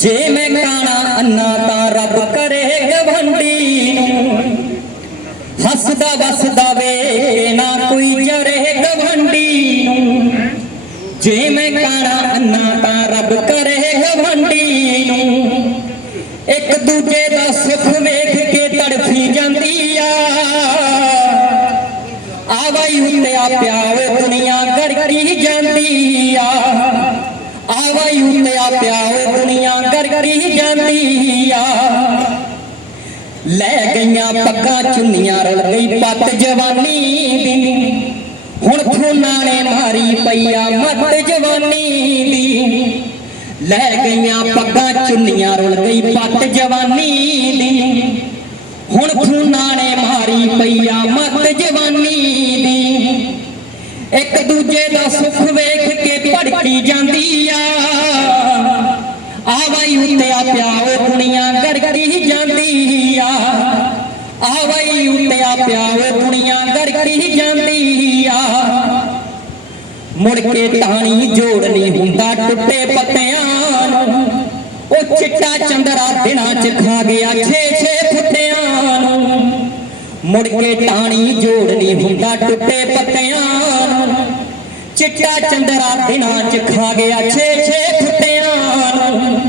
ਜੇ ਮੈਂ ਕਾਣਾ ਅੰਨਾ ਤਾਂ ਰੱਬ ਕਰੇ ਗਵੰਡੀ ਹੱਸਦਾ ਵਸਦਾ ਵੇ, ਨਾ ਕੋਈ ਜਰੇ ਗਵੰਡੀ ਜੇ ਮੈਂ ਕਾਣਾ ਅੰਨਾ ਤਾਂ ਰੱਬ ਕਰੇ ਗਵੰਡੀ ਨੂੰ। ਇੱਕ ਦੂਜੇ ਦਾ ਸੁੱਖ ਵੇਖ ਕੇ ਤੜਫੀ ਜਾਂਦੀ ਆ। ਆਵਾਈ ਉੱਤੇ ਆ ਪਿਆਵੇ ਦੁਨੀਆ ਗੜਕੀ ਜਾਂਦੀ ਆ। ਆਵਾਈ ਉੱਤੇ ਪਿਆ ਪਿਆਵੇ ਦੁਨੀਆ ਗੜਕੀ ਜਾਂਦੀ ਆ। ਲੈ ਗਈਆਂ ਪੱਗਾਂ ਚੁੰਨੀਆਂ ਰਲ ਗਈ ਪੱਤ ਜਵਾਨੀ ਦੀ। ਹੁਣ ਖੂਨਾਂ ਨੇ ਮਾਰੀ ਪਈਆ ਮੱਤ ਜਵਾਨੀ ਦੀ। ਲੈ ਗਈਆਂ ਪੱਗਾਂ ਚੁੰਨੀਆਂ ਰੁਲ ਗਈ ਪੱਤ ਜਵਾਨੀ ਦੀ। ਹੁਣ ਖੂਨਾਂ ਨੇ ਮਾਰੀ ਪਈਆ ਮੱਤ ਜਵਾਨੀ ਦੀ। ਇੱਕ ਦੂਜੇ ਦਾ ਸੁੱਖ ਵੇਖ ਕੇ ਭੜਕੀ ਜਾਂਦੀ ਆ। ਆਵਾਈ ਉੱਤੇ ਆ ਪਿਆਵੇ ਦੁਨੀਆ ਗੜਕੀ ਜਾਂਦੀ ਆ। ਆਵਾਈ ਉੱਤੇ ਆ ਪਿਆਵੇ ਦੁਨੀਆ ਗੜਕੀ ਜਾਂਦੀ ਆ। ਮੁੜ ਕੇ ਟਾਣੀ ਜੋੜਨੀ ਹੁੰਦਾ ਟੁੱਟੇ ਪੱਤਿਆਂ ਨੂੰ। ਉਹ ਚਿੱਟਾ ਚੰਦਰਾ ਦਿਨਾਂ ਚ ਖਾ ਗਿਆ ਛੇ ਛੇ ਫੁੱਟਿਆਂ ਨੂੰ। ਮੁੜ ਕੇ ਟਾਣੀ ਜੋੜਨੀ ਹੁੰਦਾ ਟੁੱਟੇ ਪੱਤਿਆਂ ਚਿੱਟਾ ਚੰਦਰਾ ਦਿਨਾਂ ਚ ਖਾ ਗਿਆ, ਛੇ ਛੇ ਫੁੱਟਿਆਂ ਨੂੰ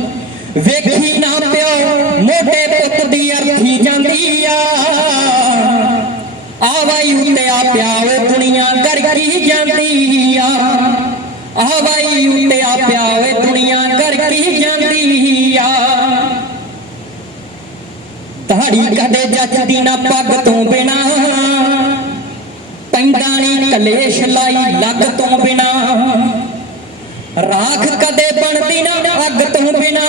ਵੇਖੀ ਨਾ ਪਿਓ ਮੋਢੇ ਪੁੱਤ ਦੀ ਅਰਥੀ ਜਾਂਦੀ ਆ। ਆਵਾਈ ਉੱਤੇ ਆ ਪਿਆਵੇ ਦੁਨੀਆ ਗੜਕੀ ਜਾਂਦੀ ਆ। ਆਵਾਈ ਉੱਤੇ ਆ ਪਿਆਵੇ ਦੁਨੀਆ ਗੜਕੀ ਜਾਂਦੀ ਆ। ਦਾੜੀ ਕਦੇ ਜੱਜਦੀ ਨਾ ਪੱਗ ਤੋਂ ਬਿਨਾ। ਕਲੇਸ਼ ਲਾਈ ਲੱਗ ਤੋਂ ਬਿਨਾ। ਰਾਖ ਕਦੇ ਬਣਦੀ ਨਾ, ਅੱਗ ਤੋਂ ਬਿਨਾ।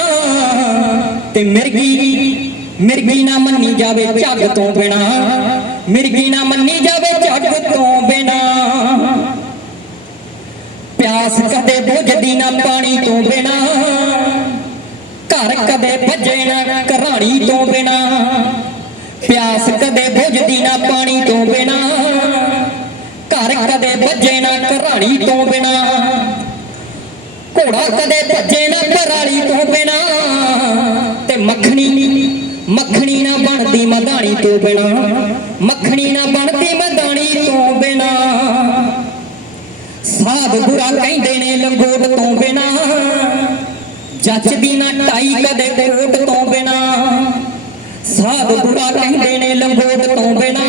ਤੇ ਮਿਰਗੀ ਮਿਰਗੀ ਨਾ ਮੰਨੀ ਜਾਵੇ ਝੱਗ ਤੋਂ ਬਿਨਾ। ਮਿਰਗੀ ਨਾ ਮੰਨੀ ਜਾਵੇ ਝੱਗ ਤੋਂ ਬਿਨਾ। ਪਿਆਸ ਕਦੇ ਬੁਝਦੀ ਨਾ ਪਾਣੀ ਤੋਂ ਬਿਨਾ। ਘਰ ਕਦੇ ਭੱਜੇ ਨਾ ਘਰਾਣੀ ਤੋਂ ਬਿਨਾ। ਪਿਆਸ ਕਦੇ ਬੁਝਦੀ ਨਾ ਪਾਣੀ ਤੋਂ ਬਿਨਾ। ਘਰ ਕਦੇ ਭੱਜੇ ਨਾ ਘਰਾਣੀ ਤੋਂ ਬਿਨਾ। ਘੋੜਾ ਕਦੇ ਭੱਜੇ ਨਾ ਘਰਾਲੀ ਤੋਂ ਬਿਨਾ। ਤੇ ਮੱਖਣੀ ਮੱਖਣੀ ਨਾ ਬਣਦੀ ਮਧਾਣੀ ਤੋਂ ਬਿਨਾ। ਮੱਖਣੀ ਨਾ ਬਣਦੀ ਮਧਾਣੀ ਤੋਂ ਬਿਨਾ। ਸਾਧ ਬੁਰਾ ਕਹਿੰਦੇ ਨੇ ਲੰਗੋਟ ਤੋਂ ਬਿਨਾ। ਜੱਜਦੀ ਨਾ ਟਾਈ ਕਦੇ ਕੋਟ ਤੋਂ ਬਿਨਾ। ਸਾਧ ਬੁਰਾ ਕਹਿੰਦੇ ਨੇ ਲੰਗੋਟ ਤੋਂ ਬਿਨਾ।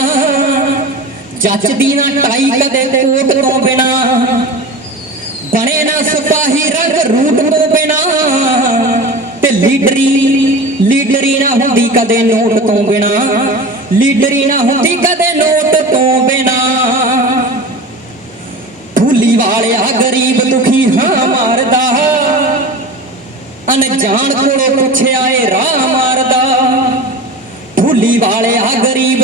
ਜੱਜਦੀ ਨਾ ਟਾਈ ਕਦੇ ਕੋਟ ਤੋਂ ਬਿਨਾ। ਬਣੇ ਨਾ ਸਿਪਾਹੀ ਰੰਗ ਰੂਟ ਤੋਂ ਬਿਨਾ। ਤੇ ਲੀਡਰੀ ਲੀਡਰੀ ਨਾ ਹੁੰਦੀ ਕਦੇ ਨੋਟ ਤੋਂ ਬਿਨਾ। ਲੀਡਰੀ ਨਾ ਹੁੰਦੀ ਕਦੇ ਨੋਟ ਤੋਂ ਬਿਨਾ। ਫੁੱਲੀ ਵਾਲਿਆ ਗਰੀਬ ਦੁਖੀ ਹਾਂ ਮਾਰਦਾ। ਅਣਜਾਣ ਕੋਲੋਂ ਪੁੱਛਿਆ ਏ ਰਾਹ ਮਾਰਦਾ। ਫੁੱਲੀ ਵਾਲਿਆ ਗਰੀਬ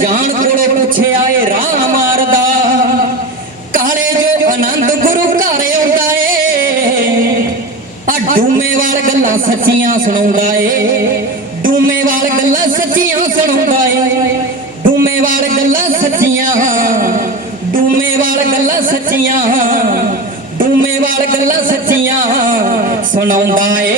ਅਣਜਾਣ ਕੋਲੋਂ ਪੁੱਛਿਆ ਏ ਰਾਹ ਮਾਰਦਾ। ਕਾਲੇ ਜੋ ਆਨੰਦ ਗੁਰੂ ਘਰ ਆਉਂਦਾ ਏ ਆ ਡੂਮੇਵਾਲ ਗੱਲਾਂ ਸੱਚੀਆਂ ਸੁਣਾਉਂਦਾ ਏ। ਡੂਮੇਵਾਲ ਗੱਲਾਂ ਸੱਚੀਆਂ ਸੁਣਾਉਂਦਾ ਏ। ਡੂਮੇਵਾਲ ਗੱਲਾਂ ਸੱਚੀਆਂ ਡੂਮੇਵਾਲ ਗੱਲਾਂ ਸੱਚੀਆਂ ਡੂਮੇਵਾਲ ਗੱਲਾਂ ਸੱਚੀਆਂ ਸੁਣਾਉਂਦਾ ਏ।